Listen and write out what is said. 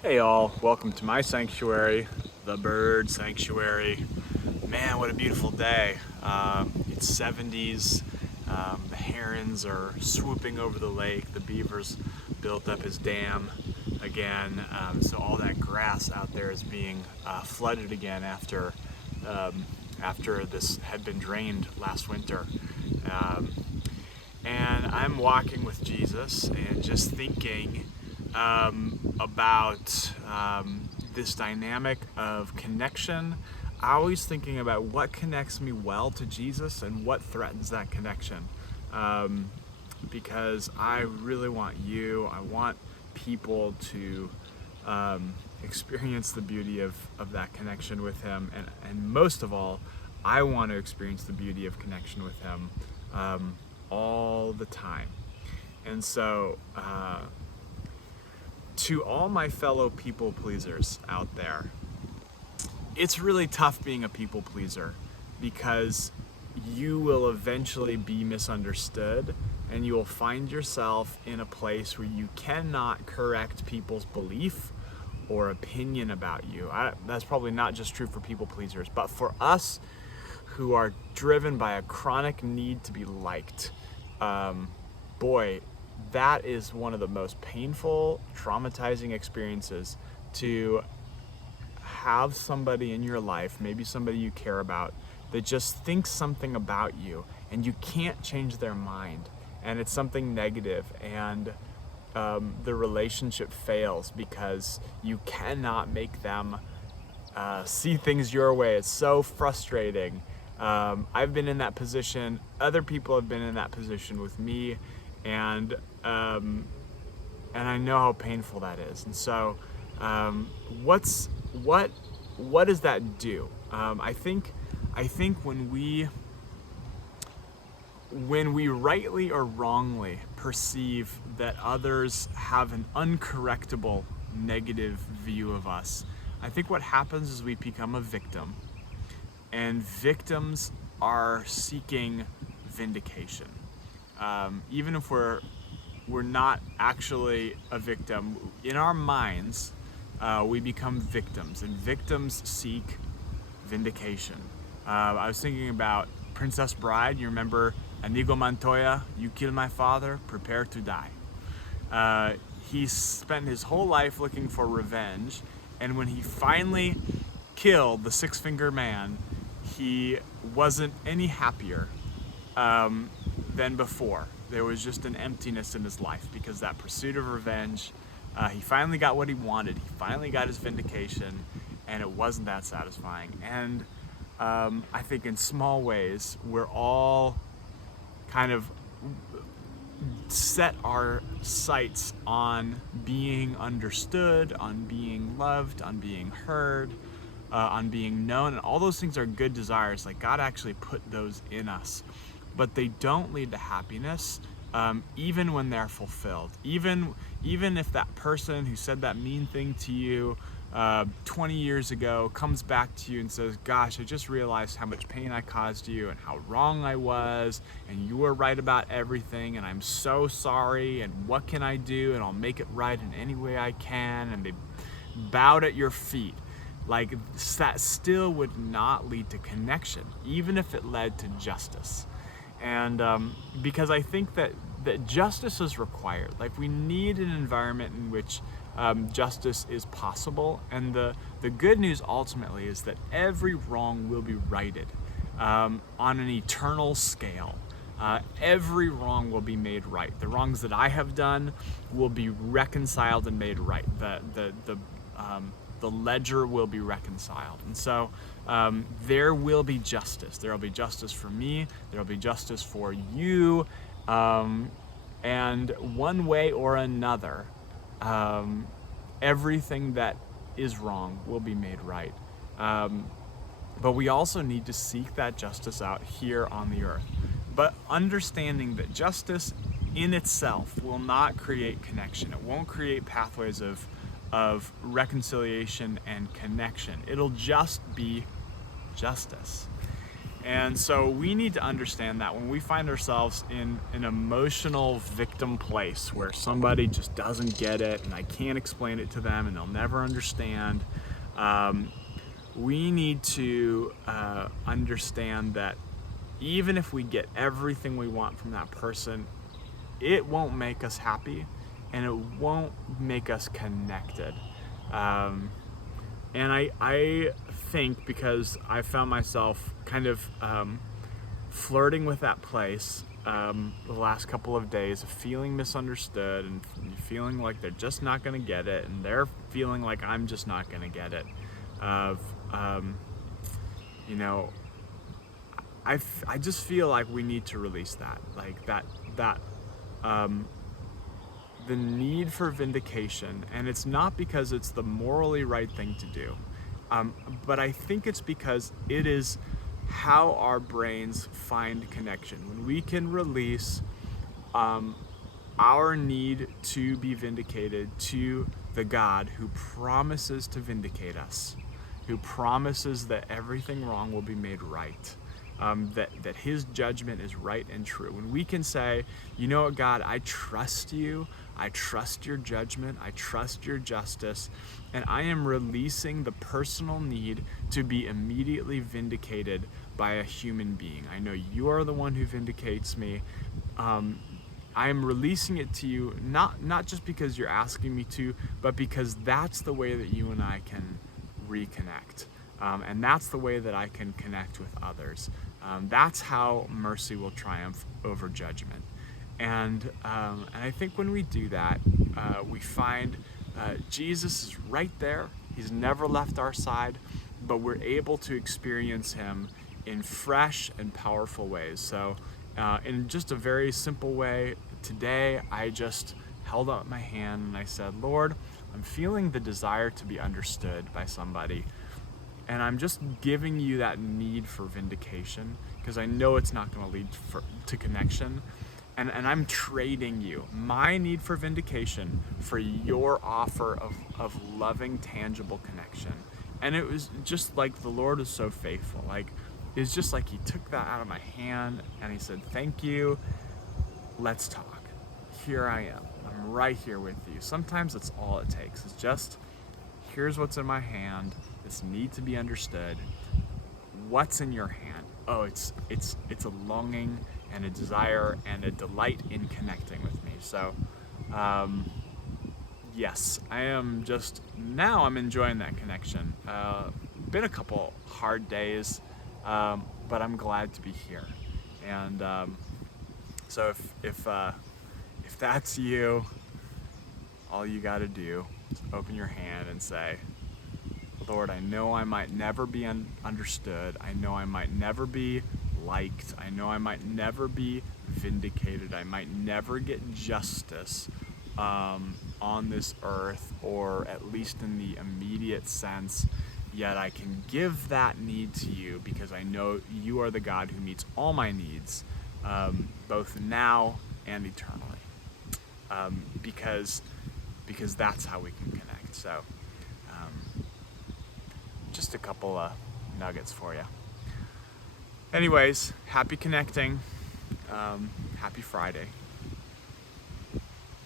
Hey all, welcome to my sanctuary, the bird sanctuary. Man, what a beautiful day. It's 70s, the herons are swooping over the lake, the beavers built up his dam again, so all that grass out there is being flooded again after this had been drained last winter. Um, and I'm walking with Jesus and just thinking about this dynamic of connection. Always thinking about what connects me well to Jesus and what threatens that connection. Um, because I really want I want people to experience the beauty of that connection with Him. And most of all, I want to experience the beauty of connection with Him all the time. And so, to all my fellow people pleasers out there, it's really tough being a people pleaser because you will eventually be misunderstood and you will find yourself in a place where you cannot correct people's belief or opinion about you. That's probably not just true for people pleasers, but for us who are driven by a chronic need to be liked, boy, that is one of the most painful, traumatizing experiences, to have somebody in your life, maybe somebody you care about, that just thinks something about you and you can't change their mind, and it's something negative, and the relationship fails because you cannot make them see things your way. It's so frustrating. I've been in that position. Other people have been in that position with me, and I know how painful that is. And so, what does that do? I think when we rightly or wrongly perceive that others have an uncorrectable negative view of us, I think what happens is we become a victim, and victims are seeking vindication. Even if we're not actually a victim, in our minds, we become victims, and victims seek vindication. I was thinking about Princess Bride. You remember Inigo Montoya, "You killed my father, prepare to die." He spent his whole life looking for revenge, and when he finally killed the Six-Finger Man, he wasn't any happier than before. There was just an emptiness in his life because that pursuit of revenge, he finally got what he wanted. He finally got his vindication, and it wasn't that satisfying. And I think in small ways, we're all kind of set our sights on being understood, on being loved, on being heard, on being known, and all those things are good desires. Like, God actually put those in us, but they don't lead to happiness, even when they're fulfilled. Even if that person who said that mean thing to you 20 years ago comes back to you and says, "Gosh, I just realized how much pain I caused you and how wrong I was, and you were right about everything, and I'm so sorry, and what can I do, and I'll make it right in any way I can," and they bowed at your feet. Like, that still would not lead to connection, even if it led to justice. And because I think that justice is required. Like, we need an environment in which justice is possible, and the good news ultimately is that every wrong will be righted on an eternal scale. Every wrong will be made right. The wrongs that I have done will be reconciled and made right. The ledger will be reconciled. And so there will be justice. There will be justice for me. There will be justice for you. And one way or another, everything that is wrong will be made right. But we also need to seek that justice out here on the earth. But understanding that justice in itself will not create connection. It won't create pathways of reconciliation and connection. It'll just be justice. And so we need to understand that when we find ourselves in an emotional victim place where somebody just doesn't get it and I can't explain it to them and they'll never understand, we need to understand that even if we get everything we want from that person, it won't make us happy and it won't make us connected. And I think, because I found myself kind of flirting with that place the last couple of days, of feeling misunderstood and feeling like they're just not going to get it, and they're feeling like I'm just not going to get it. Of you know, I just feel like we need to release that, like that the need for vindication, and it's not because it's the morally right thing to do, but I think it's because it is how our brains find connection. When we can release our need to be vindicated to the God who promises to vindicate us, who promises that everything wrong will be made right, that his judgment is right and true. When we can say, you know what, God, I trust you, I trust your judgment, I trust your justice, and I am releasing the personal need to be immediately vindicated by a human being. I know you are the one who vindicates me. I am releasing it to you, not just because you're asking me to, but because that's the way that you and I can reconnect. And that's the way that I can connect with others. That's how mercy will triumph over judgment. And I think when we do that, we find Jesus is right there. He's never left our side, but we're able to experience him in fresh and powerful ways. So in just a very simple way, today I just held out my hand and I said, Lord, I'm feeling the desire to be understood by somebody. And I'm just giving you that need for vindication because I know it's not going to lead to connection. And I'm trading you my need for vindication for your offer of loving, tangible connection. And it was just like the Lord is so faithful. Like, it's just like he took that out of my hand and he said, thank you, let's talk. Here I am. I'm right here with you. Sometimes that's all it takes. It's just, here's what's in my hand. This need to be understood. What's in your hand? Oh, it's a longing and a desire and a delight in connecting with me. So, yes, I am just, now I'm enjoying that connection. Been a couple hard days, but I'm glad to be here. And so if that's you, all you got to do is open your hand and say, Lord, I know I might never be understood. I know I might never be liked. I know I might never be vindicated. I might never get justice on this earth, or at least in the immediate sense. Yet I can give that need to you because I know you are the God who meets all my needs, both now and eternally. Because that's how we can connect. So. Just a couple of nuggets for you. Anyways, happy connecting. Happy Friday.